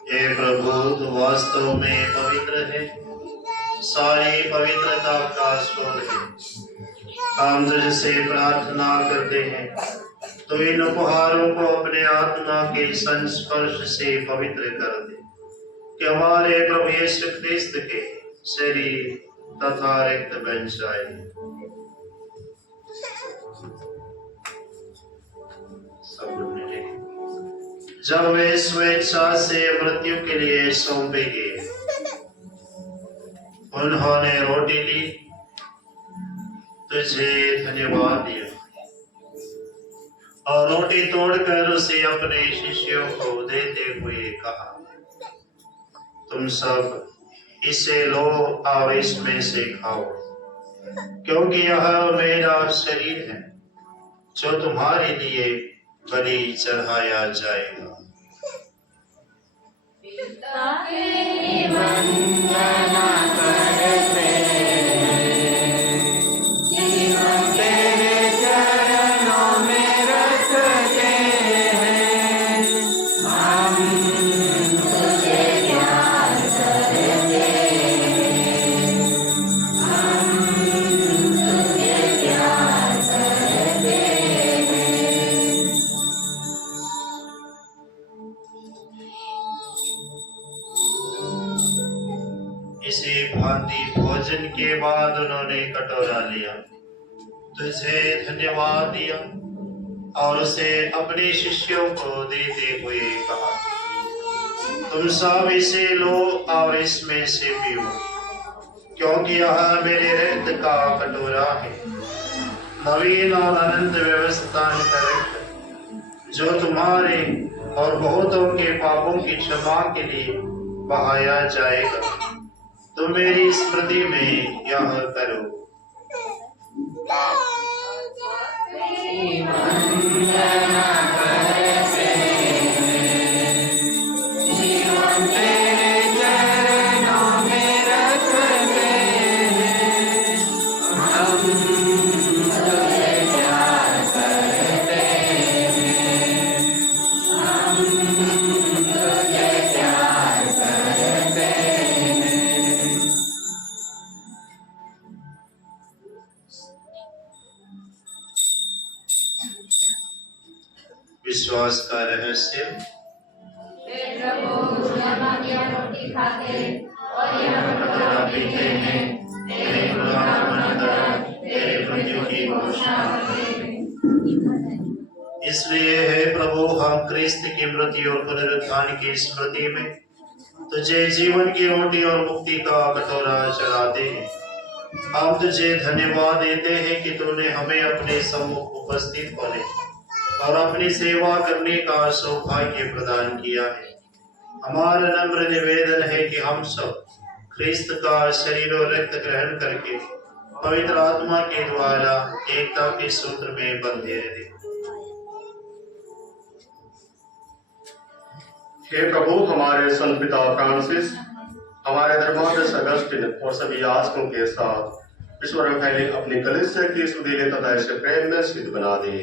हे प्रभु तू वास्तव में पवित्र है सारी पवित्रता का स्रोत है। हम तुझसे प्रार्थना करते हैं तो इन उपहारों को अपने आत्मा के संस्पर्श से पवित्र कर दे कि हमारे प्रभु यीशु ख्रिस्त के शरीर तथा रक्त बन जाए। सब लोग ने देखा। जब वे स्वेच्छा से मृत्यु के लिए सौंपे गए उन्होंने रोटी ली तुझे धन्यवाद दिया और रोटी तोड़कर उसे अपने शिष्यों को देते हुए कहा तुम सब इसे लो और इसमें से खाओ क्योंकि यह मेरा शरीर है जो तुम्हारे लिए बलि चढ़ाया जाएगा। वंदना करते जीवन इसी भांति भोजन के बाद उन्होंने कटोरा लिया, तुझे धन्यवाद दिया और उसे अपने शिष्यों को देते हुए कहा, तुम सब इसे लो और इसमें से पियो, क्योंकि यह मेरे रक्त का कटोरा है, नवीन और अनंत व्यवस्था का रक्त, जो तुम्हारे और बहुतों के पापों की क्षमा के लिए बहाया जाएगा। तुम मेरी स्मृति में यह करो। विश्वास का रहस्य। हे प्रभु, जब हम यह रोटी खाते और यह कटोरा पीते हैं, तेरे मृत्यु की घोषणा करते हैं। इसलिए हे प्रभु, हम क्रिस्त की मृत्यु और पुनरुत्थान की स्मृति में तुझे जीवन की रोटी और मुक्ति का कटोरा चढ़ाते हैं। हम तुझे धन्यवाद देते हैं कि तूने हमें अपने सम्मुख उपस्थित होने और अपनी सेवा करने का सौभाग्य प्रदान किया है। हमारा नम्र निवेदन है कि हम सब क्रिस्त का शरीर और रक्त ग्रहण करके पवित्र आत्मा के द्वारा एकता के सूत्र में बंधे रहे। हे प्रभु, हमारे संत पिता फ्रांसिस, हमारे धर्माध्यक्ष अगस्टिन और सभी याजकों के साथ ईश्वर में फैले अपनी कलीसिया की सुधीले तथा ऐसे प्रेम में सिद्ध बना दे।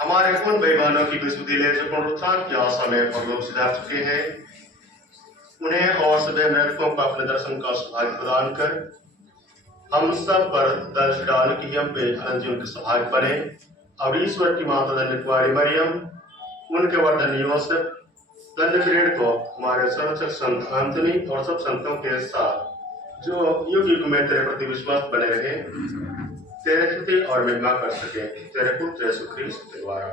हमारे उन बेईमानों की भी सुधीले जो पुनरुत्थान की आशा में परलोक से जा चुके हैं, उन्हें और सदैव मृतकों को अपने दर्शन का सौभाग्य प्रदान कर हम सब पर दर्श डाल की हम पे अनंत जीवन के सौभाग्य बने। और ईश्वर की माता धन्य कुमारी मरियम, उनके वर्धन योसेफ, धन्य पीरियड को हमारे सर्वश्रेष्ठ संत एंथनी और सब संतों के साथ जो युग युग में तेरे प्रति विश्वास बने रहे, तेरे स्तुति और महिमा कर सके, तेरे पुत्र यीशु ख्रीस्त के द्वारा।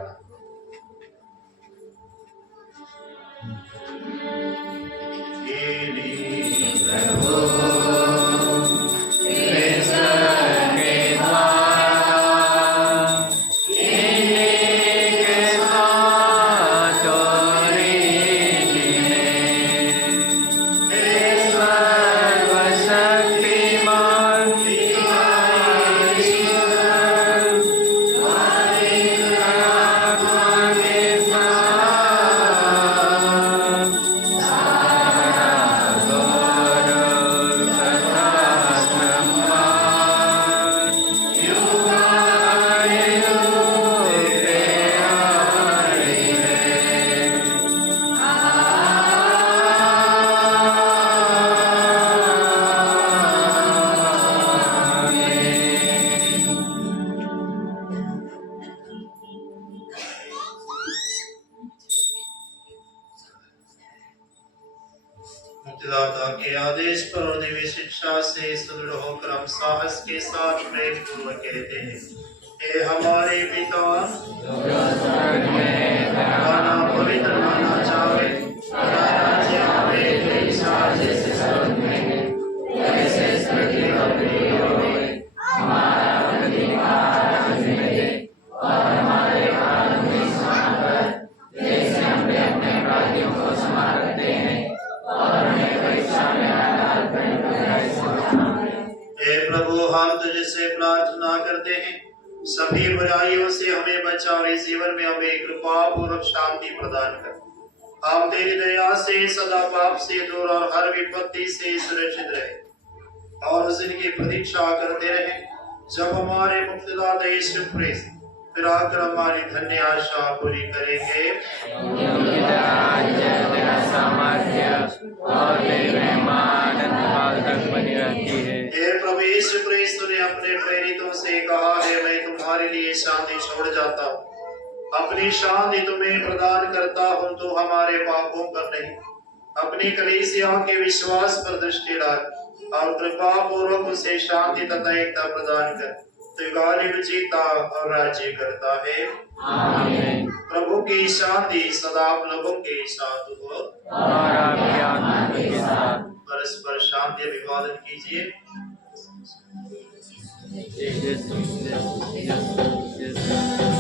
मुक्तिदाता के आदेश पर और दिव्य शिक्षा से सुदृढ़ होकर हम साहस के साथ प्रेम पूर्वक कहते हैं, हे हमारे पिता, गाना पवित्र माना जाए, तेरा राज्य आवे, तेरी इच्छा जैसे स्वर्ग में है, वैसे धरती पर भी होवे। हमारा प्रतिदिन आज हमें दे और हमारे अपराध में क्षमा कर, जैसे हम भी अपने अपराधियों को क्षमा करते हैं, और हमें परीक्षा में न डाल, हे प्रभु, हम तुझसे प्रार्थना करते हैं, सभी बुराइयों से हमें बचा और इस जीवन में हमें कृपा पूर्वक शांति प्रदान कर। हम तेरी दया से सदा पाप से दूर और हर विपत्ति से सुरक्षित रहे और उस दिन की प्रतीक्षा करते रहे जब हमारे मुक्तिदाता यीशु ख्रीस्त फिर आकर हमारी धन्य आशा पूरी करेंगे। हे प्रभु यीशु ख्रीस्त ने अपने प्रेरितों से कहा है, मैं तुम्हारे लिए शांति छोड़ जाता हूँ, अपनी शांति तुम्हें प्रदान करता हूँ, तो हमारे पापों पर नहीं अपनी कलीसियाओं के विश्वास पर दृष्टि रख और कृपा पूर्वक उसे शांति तथा एकता प्रदान कर। तो गालिब जीता और राज्य करता है। आमीन। प्रभु की शांति सदा आप लोगों के साथ हो और आपके आत्मा के साथ। परस्पर शांति अभिवादन कीजिए। यीशु, यीशु, यीशु।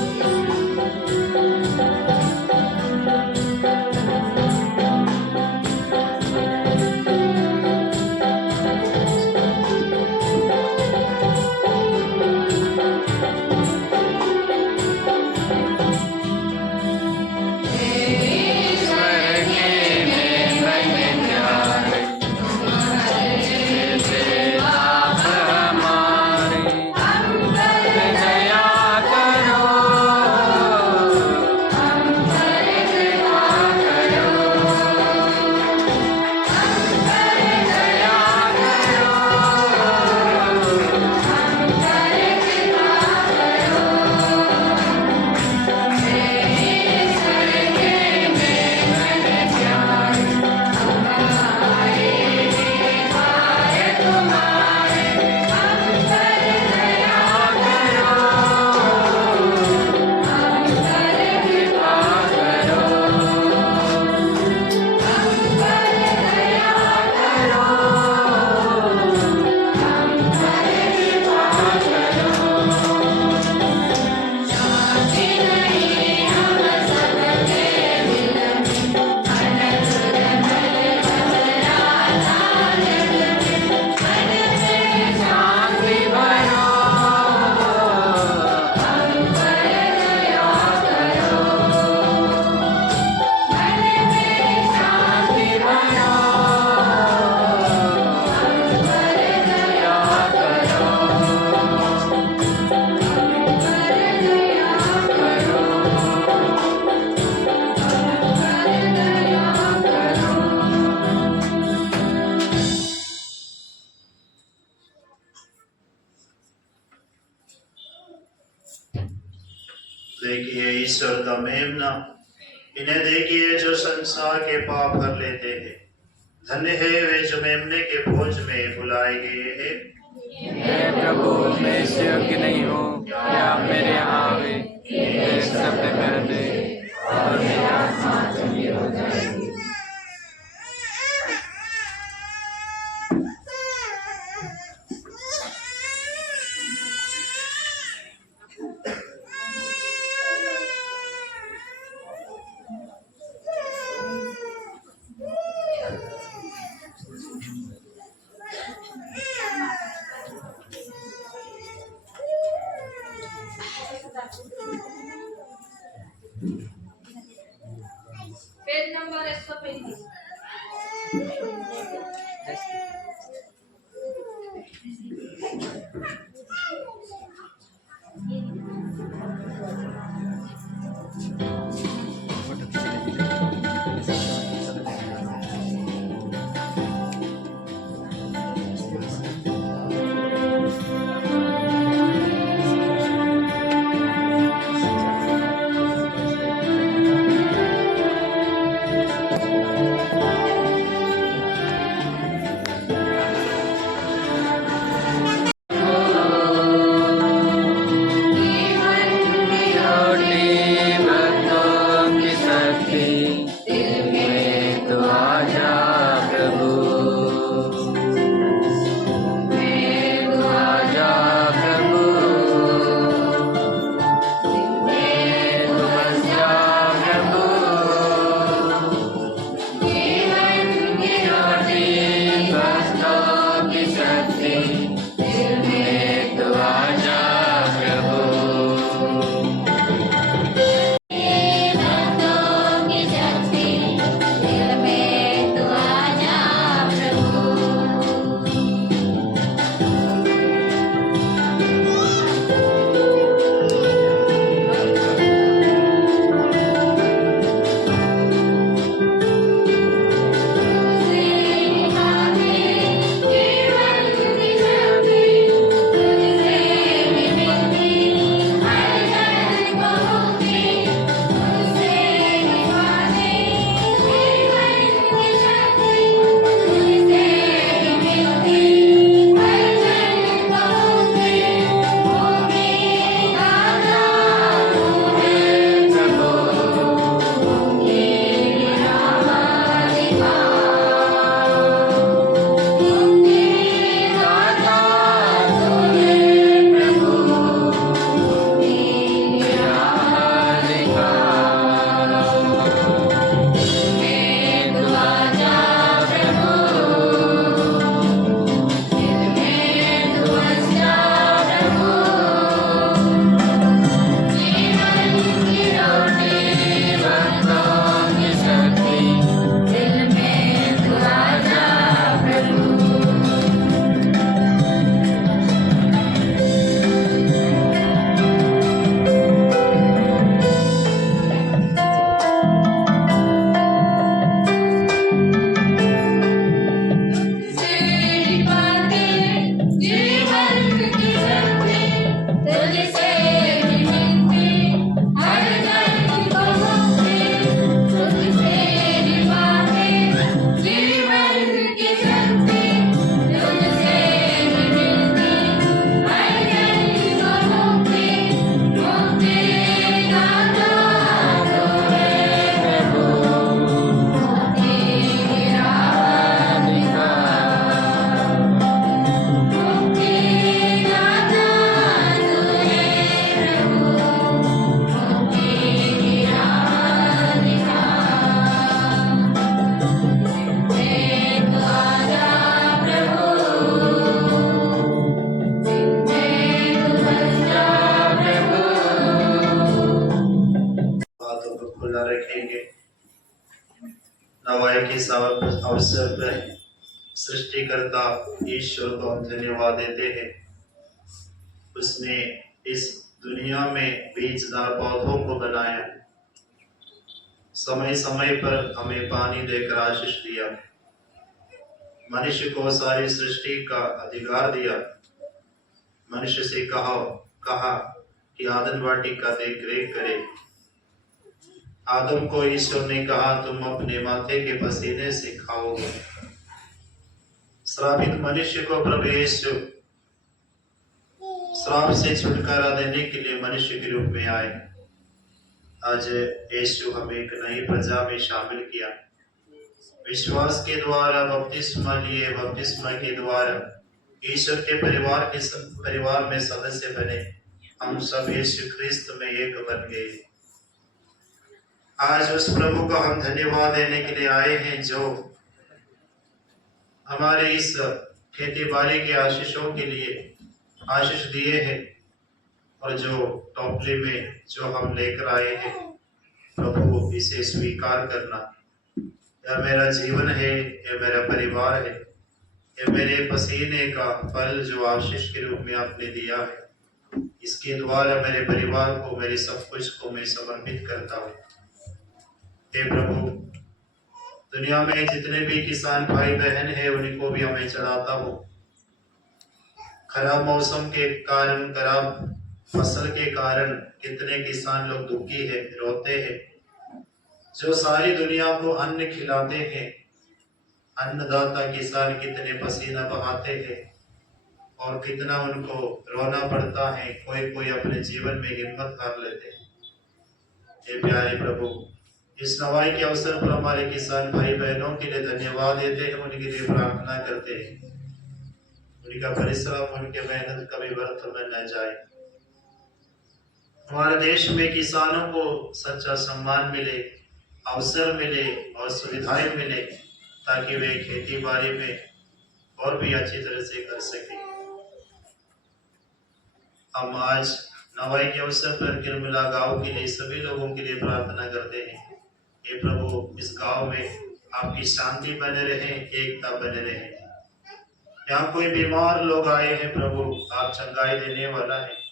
देखिए ईश्वर का मेमना, इन्हें देखिए जो संसार के पाप भर लेते हैं। धन्य है वे जो मेमने के भोज में बुलाए गए हैं। हे प्रभु, मैं इस योग्य नहीं हूँ कि आप मेरे यहाँ आवे, एक शब्द कर दे और मेरी आत्मा चंगी हो जाएगी। Page number 135। नवाई के अवसर पर सृष्टिकर्ता ईश्वर को हम धन्यवाद देते हैं। उसने इस दुनिया में बीजदार पौधों को बनाया, समय समय पर हमें पानी देकर आशीष दिया, मनुष्य को सारी सृष्टि का अधिकार दिया। मनुष्य से कहा कि आदम वाटिका का देख रेख करे। आदम को ईश्वर ने कहा तुम अपने माथे के पसीने से खाओगे। श्रापित मनुष्य को प्रभु यीशु श्राप से छुटकारा देने के लिए मनुष्य के रूप में आए। आज यीशु हमें एक नई प्रजा में शामिल किया। विश्वास के द्वारा बपतिस्मा लिए, बपतिस्मा के द्वारा ईश्वर के परिवार में सदस्य बने। हम सब यीशु ख्रिस्त में एक बन गए। आज उस प्रभु को हम धन्यवाद देने के लिए आए हैं जो हमारे इस खेती बाड़ी के आशीषों के लिए आशीष दिए हैं, और जो टोपली में जो हम लेकर आए हैं, प्रभु इसे स्वीकार करना। यह मेरा जीवन है, यह मेरा परिवार है, यह मेरे पसीने का फल जो आशीष के रूप में आपने दिया है। इसके द्वारा मेरे परिवार को, मेरे सब कुछ को मैं समर्पित करता हूँ। हे प्रभु, दुनिया में जितने भी किसान भाई बहन है उनको भी हमें चढ़ाता हूँ। खराब मौसम के कारण, खराब फसल के कारण कितने किसान लोग दुखी है, रोते हैं। जो सारी दुनिया को अन्न खिलाते हैं, अन्नदाता किसान कितने पसीना बहाते हैं और कितना उनको रोना पड़ता है। कोई अपने जीवन में हिम्मत हार लेते हैं। हे प्यारे प्रभु, इस नवाई के अवसर पर हमारे किसान भाई बहनों के लिए धन्यवाद देते हैं, उनके लिए प्रार्थना करते हैं। उनका परिश्रम, उनके मेहनत कभी व्यर्थ में न जाए। हमारे देश में किसानों को सच्चा सम्मान मिले, अवसर मिले और सुविधाएं मिले, ताकि वे खेती बाड़ी में और भी अच्छी तरह से कर सके। हम आज नवाई के अवसर पर किरमिला गांव के लिए, सभी लोगों के लिए प्रार्थना करते हैं। हे प्रभु, इस गांव में आपकी शांति बने रहे, एकता बने रहे। यहाँ कोई बीमार लोग आए हैं प्रभु, आप चंगाई देने वाला है।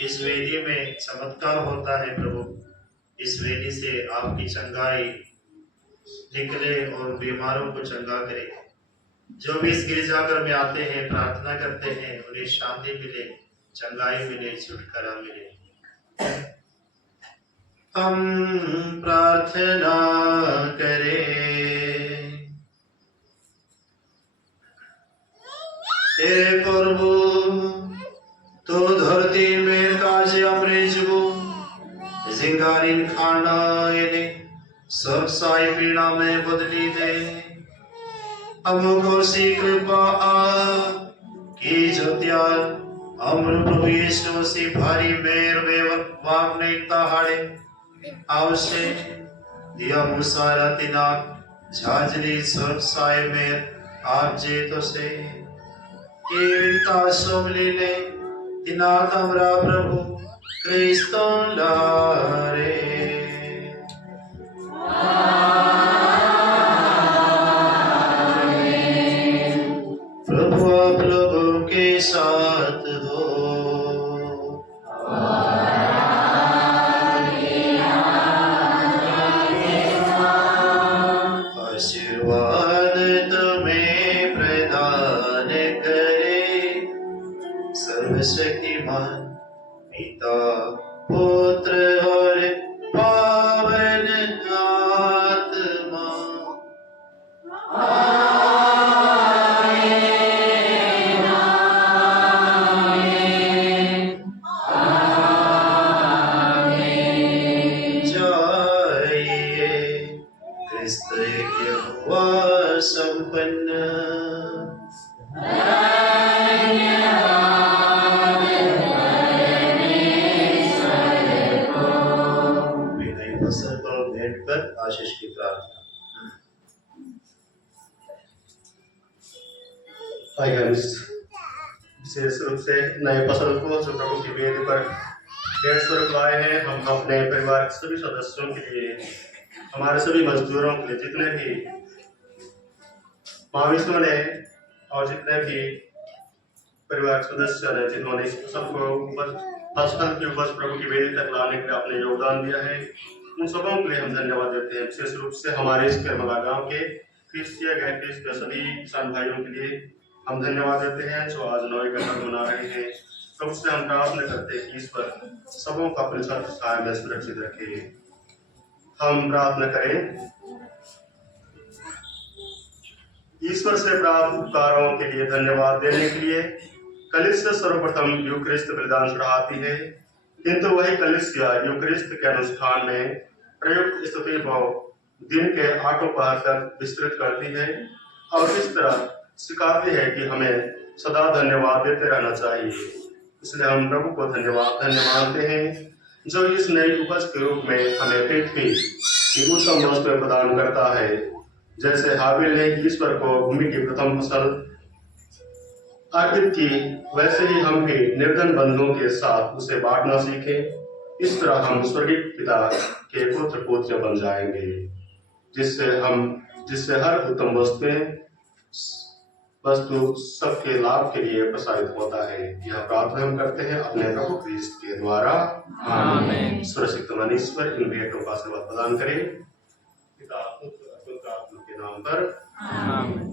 इस वेदी में चमत्कार होता है प्रभु, इस वेदी से आपकी चंगाई निकले और बीमारों को चंगा करे। जो भी इस गिरजाघर में आते हैं, प्रार्थना करते हैं, उन्हें शांति मिले, चंगाई मिले, छुटकारा मिले। हम प्रार्थना करें। हे प्रभु, तो धरती में काज अमृजबो जिंगारिन खाना एने सब साई पीड़ा में बदली दे। हमको सी कृपा की जो त्याग अमर प्रभु यीशु मसीह भारी मेर बेवक वागने ताहाड़े आवश्य दिया मुसारा तिना झाजरी सब साई मेर आप जे तो से सोमलीले तिना तमरा प्रभु क्रिस्तो लारे। प्रभु आप लोगों के साथ हो। आशीर्वाद तुम्हें प्रदान करे सर्वशक्तिमान पिता, पुत्र और पावन आत्मा। जाइए क्रिस्त यहोवा संपन्न। आशीष की प्रार्थना। विशेष रूप से नए फसल को जो प्रभु की वेदी पर 150 रुपये आए हैं, हम अपने परिवार के सभी सदस्यों के लिए हमारे सभी मजदूरों के लिए, जितने भी माविसों ने और जितने भी परिवार सदस्य ने जिन्होंने इस फसल को फसल की उपज प्रभु की वेदी तक लाने के लिए अपने योगदान दिया है, उन सबों के लिए हम धन्यवाद देते हैं। विशेष रूप से हमारे इस करमला गांव के क्रिस्तीय गैर क्रिस्तीय सभी किसान भाइयों के लिए हम धन्यवाद देते हैं जो आज नवे का पर्व मना रहे हैं। प्रभु से हम प्रार्थना करते हैं कि ईश्वर सबों को अपने छाया में सुरक्षित रखे। हम प्रार्थना करें। ईश्वर से प्राप्त उपकारों के लिए धन्यवाद देने के लिए कलीसिया सर्वप्रथम यूक्रिस्ट बलिदान चढ़ाती है, किंतु वही कलीसिया यूक्रिस्ट के अनुष्ठान में प्रयुक्त स्तुति भाव दिन के 8 पहर तक विस्तृत करती है और इस तरह सिखाती है कि हमें सदा धन्यवाद देते रहना चाहिए। इसलिए हम प्रभु को धन्यवाद मानते हैं जो इस नई उपज के रूप में हमें पृथ्वी की उत्तम वस्तुएं प्रदान करता है। जैसे हाबिल ने ईश्वर को भूमि की प्रथम फसल अर्पित की, वैसे ही हम भी निर्धन बंधुओं के साथ उसे बांटना सीखें। इस तरह हम स्वर्गीय पिता के पुत्र पुत्र बन जाएंगे, जिससे हर उत्तम वस्तु सबके लाभ के लिए प्रसारित होता है। यह प्रार्थना हम करते हैं अपने प्रभु क्रिस्त के द्वारा, आमीन। सुरक्षित मन ईश्वर इन भेंटों का आशीर्वाद प्रदान करे, पिता पुत्र पवित्र आत्मा के नाम पर, आमीन।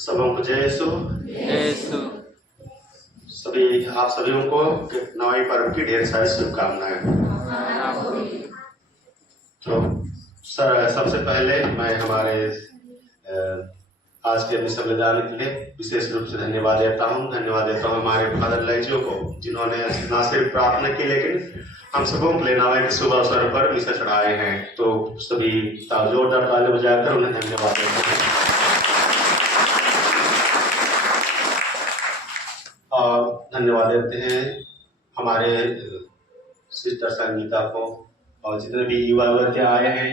सबों को जय यीशु। यीशु। सभी आप सभी को नवाई पर्व की ढेर सारी शुभकामनाएं। तो सर, सबसे पहले मैं हमारे आज के मिशन में जाने के लिए विशेष रूप से धन्यवाद देता हूँ हमारे फादर लैजियो को, जिन्होंने न सिर्फ प्रार्थना की लेकिन हम सबों के लिए नवाई के शुभ अवसर पर मिशन चढ़ाए हैं। तो सभी जोरदार ताली बजाकर उन्हें धन्यवाद देते हैं। और धन्यवाद देते हैं हमारे सिस्टर संगीता को, और जितने भी युवा वर्ग आए हैं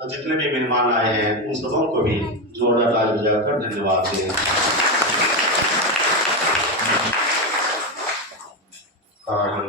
और जितने भी मेहमान आए हैं उन सबों को भी जोरदार ताली बजाकर धन्यवाद दें। और हम